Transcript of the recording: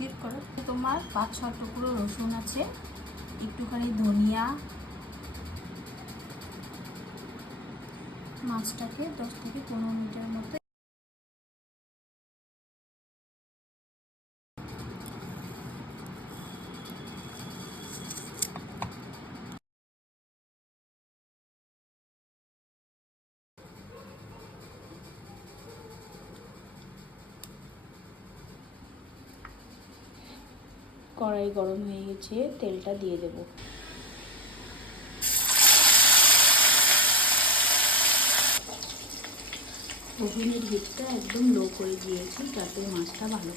Skip করো। তোমার পাঁচ ছ টুকরো রসুন আছে, একটুখানি ধনিয়া, মাছটাকে দশ থেকে পনেরো মিনিটের মতো কড়াই গরম হয়ে গেছে, তেলটা দিয়ে দেব। ওভেনের হিটটা একদম লো করে দিয়েছি, যাতে মাছটা ভালো